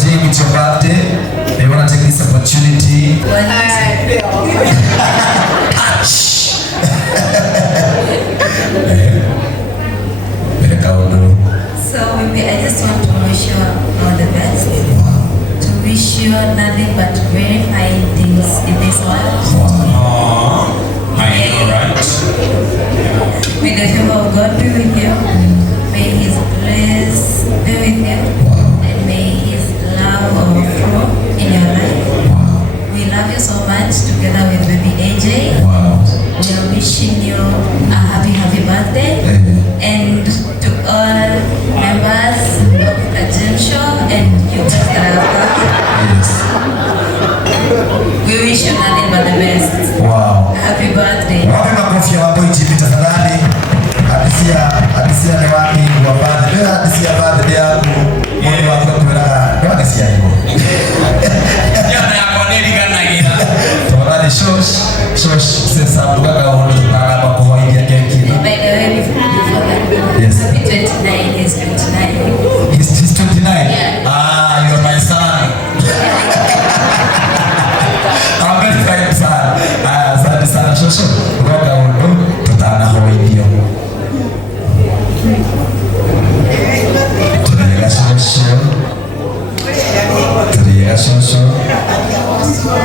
Jimmie, it's your birthday. We want to take this opportunity. So maybe I just want to wish you all the best. To wish you nothing but very fine things in this world. I know, right? May the favor of God be with you. May His grace be with you. And may His love overflow in your life. We love you so much together with baby AJ. We are wishing you a happy birthday. And to all members of Kajim show and you guys that we wish you nothing but the best. Happy birthday. Wapi makofi ya wambui Jimmie tafadhali. Hadisia ni wapi kwa birthday? Leo hadisia birthday yako. Mungu wako kwa ndio hadisia hiyo. Jana yako nini kana gina? Tafadhali shosh sasa tukaga wote tunataka kwa kuwaingia keki. By the way, yes. Happy 29 is 29. He's 29. Yeah. Ah, you're my son. I'm very fine son. Asante sana shosho. Roga wote tutana hoyo.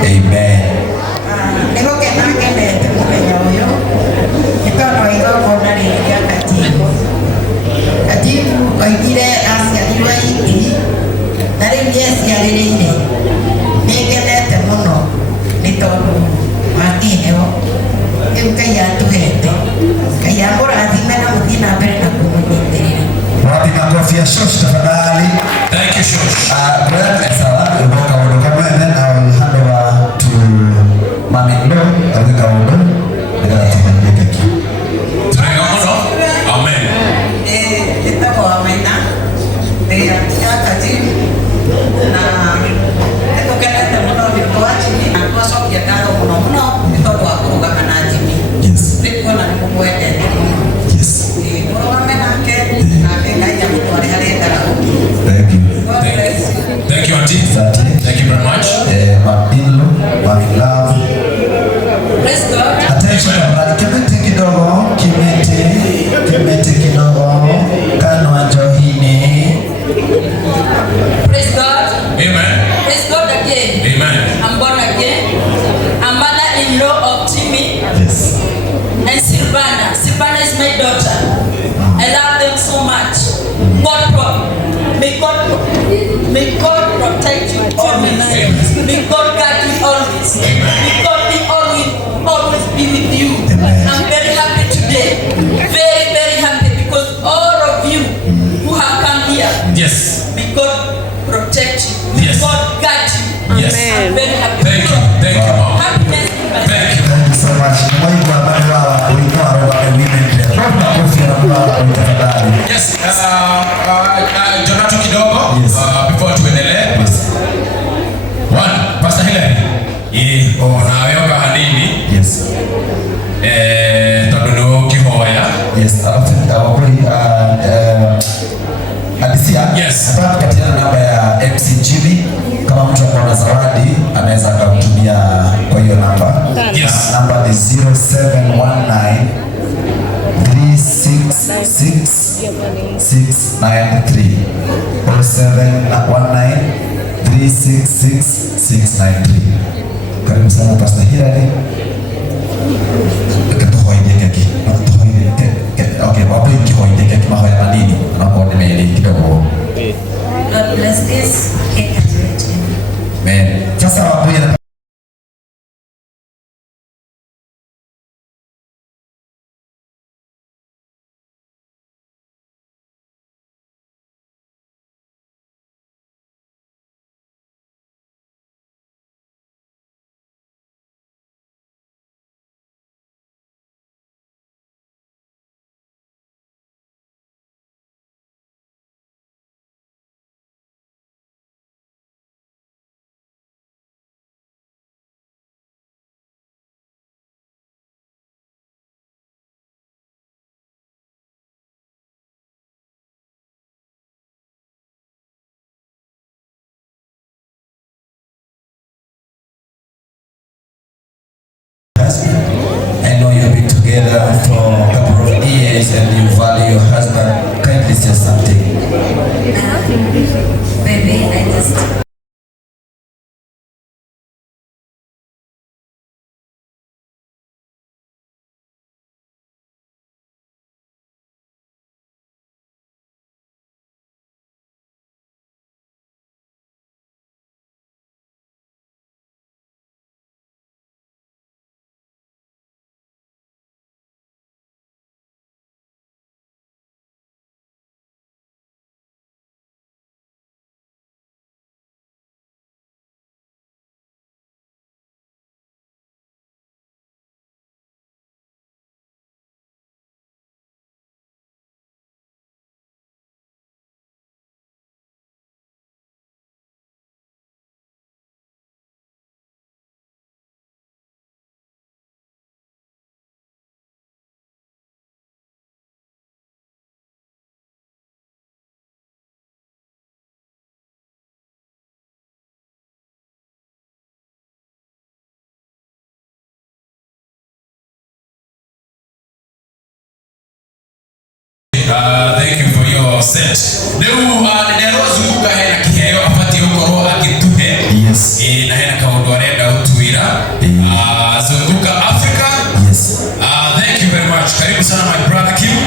Amen. Niko kenake nete kumenya uyo itono igogona rĩrĩa Kajim oigire aciarirwo iti na rĩu nĩaciarĩrĩire. Nĩngenete mũno nĩ tondũ wa kĩheo kĩu Ngai atũhete. Ngai amũrathime na mũthiĩ na mbere na kũmũnyitĩrĩra. Wapi makofi ya shosh tafadhali. Thank you, Shosh. Brother, sawa. Uboka wodoka and then I will hand over to Mami Ndo. Aweka wodo. Ndio tutamaliza keki. Tunaona? Amen. Itakuwa wamena. Ndio Kajim na nĩtũkenete mũno nĩ ũndũ wa Jimmie na twacokia ngatho mũno mũno nĩ tondũ wa kũrũgama na Jimmie. Yes. Nĩkuona nĩ mũkwendete mũno. Yes. Mũrũgame nake nake Ngai amũtware harĩa endaga gũkinya. Thank you. God bless you. Thank you, Auntie. Thank you very much. Mapinlo, Mami Love. Praise God. Attention, kimete kidogo, kimete kidogo, kanwa njohini. Praise God. Amen. Praise God again. Amen. I'm born again. I'm mother-in-law of Jimmie Yes. and Silvana. Silvana is my daughter. I love them so much. May God protect you always. May God guide you always. May God always be with you. Amen. I'm very happy today. Very, very happy because all of you who have come here, Yes. may God protect you. May Yes. God guide you. Yes. I'm very happy. Thank you. Thank you, Mom. Happiness in my Thank you. Thank you so much. Mungu abariki wao, kuinua roho ya women. Makofi ya Mungu tafadhali. Yes. Jonato kidogo. Yes. Before tuendelee. Yes. One, Pastor Hilary. Na wewe hanini? Yes. Tondu kihoya. Yes. Hadisia. Yes. Nataka kupatia namba ya MC Jimmie. Kama mtu ana zawadi anaweza kumtumia kwa hiyo namba. Yes. Namba ni 0719 366 693 0719 366 693. Karibu sana Pastor Hilary. Okay, wapi kihoinde keki mahoya madini na kuone meli kidogo. God bless this. Amen. Sasa wapi Thank you for your set. Leo ndio zunguka hena kiheo afati ukoro akituhe. Yes. Na hena kaundu arenda utuira. Zunguka Africa. Yes. Thank you very much. Karibu sana my brother Kim.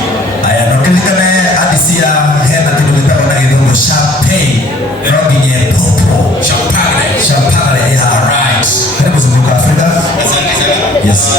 Aya nokilikane adisia hena kidogo na kidogo champagne. Rogi nye popo. Champagne. Champagne. Yeah. Right. Karibu zunguka Africa. Asante sana. Yes.